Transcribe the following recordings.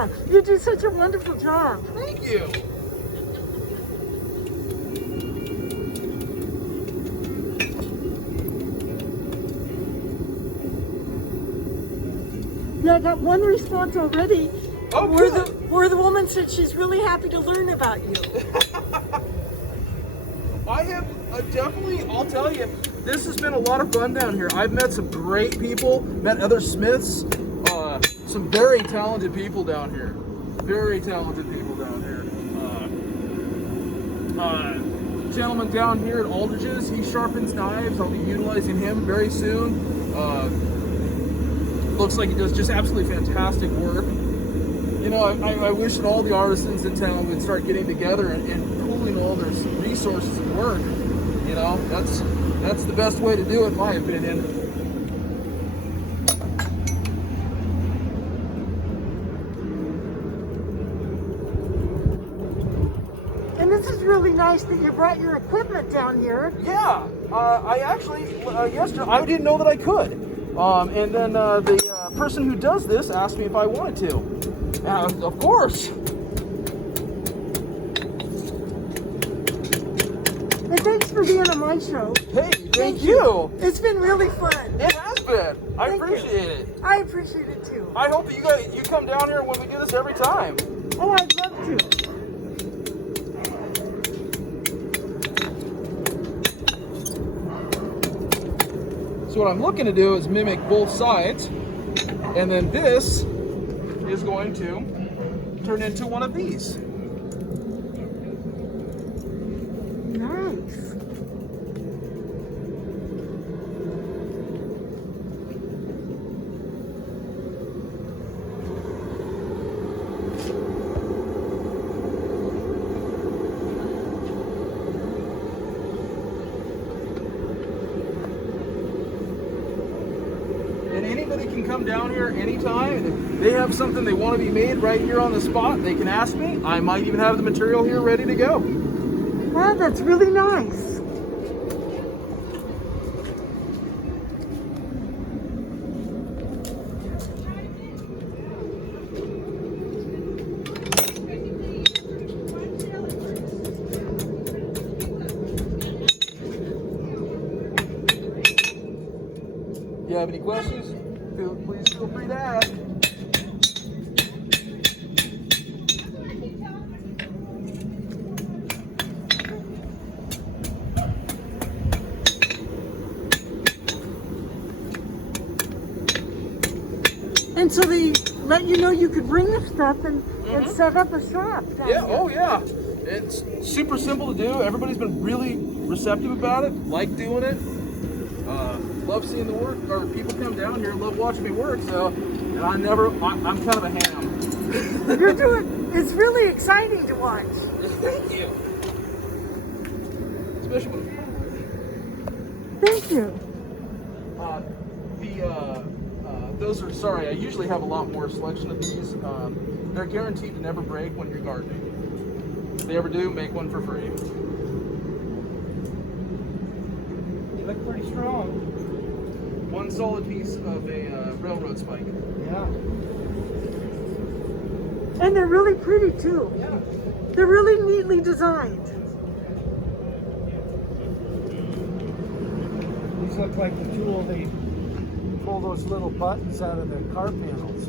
Yeah, you do such a wonderful job. Thank you. Yeah, I got one response already. Oh, where the woman said she's really happy to learn about you. I have definitely, I'll tell you, this has been a lot of fun down here. I've met some great people, met other smiths, some very talented people down here. Very talented people down here. Gentleman down here at Aldridge's, he sharpens knives. I'll be utilizing him very soon. Looks like he does just absolutely fantastic work. You know, I wish that all the artisans in town would start getting together and pooling all their resources and work. You know, that's the best way to do it, in my opinion. And this is really nice that you brought your equipment down here. Yeah, I actually, yesterday, I didn't know that I could. And then the person who does this asked me if I wanted to. Of course. And thanks for being on my show. Hey, thank you. It's been really fun. It has been. I Thank appreciate you. it. I appreciate it too. I hope that you come down here when we do this every time. Oh, I'd love to. So what I'm looking to do is mimic both sides, and then this is going to turn into one of these. Nice. And anybody can come down here anytime, and if they have something they want to be made right here on the spot, they can ask me. I might even have the material here ready to go. Wow, that's really nice. If you have any questions, please feel free to ask. And so they let you know you could bring the stuff and set up a shop. down Yeah, here. oh yeah. It's super simple to do. Everybody's been really receptive about it, like doing it. Love seeing the work, or people come down here, love watching me work, so, and I'm kind of a ham. You're doing, it's really exciting to watch. Thank you. Especially when Thank you. those are, sorry, I usually have a lot more selection of these. They're guaranteed to never break when you're gardening. If they ever do, make one for free. You look pretty strong. One solid piece of a railroad spike. Yeah. And they're really pretty too. Yeah. They're really neatly designed. These look like the tool they pull those little buttons out of their car panels.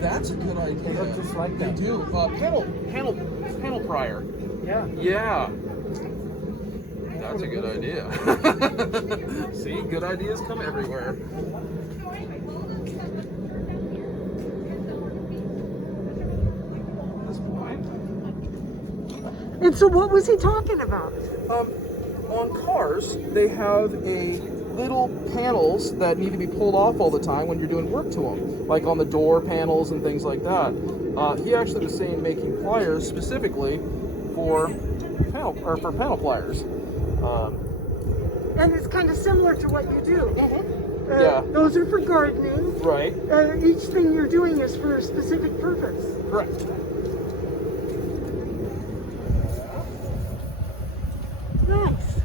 That's a good idea. They look just like that. They do. Panel prior. Yeah. Yeah. That's a good idea. See, good ideas come everywhere. At this point. And so what was he talking about? On cars, they have a little panels that need to be pulled off all the time when you're doing work to them, like on the door panels and things like that. He actually was saying making pliers specifically for panel pliers. And it's kind of similar to what you do. Yeah. Those are for gardening. Right. Each thing you're doing is for a specific purpose. Correct. Nice.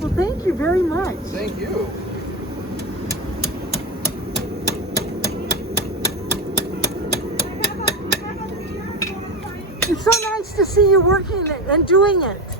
Well, thank you very much. Thank you. It's so nice to see you working it and doing it.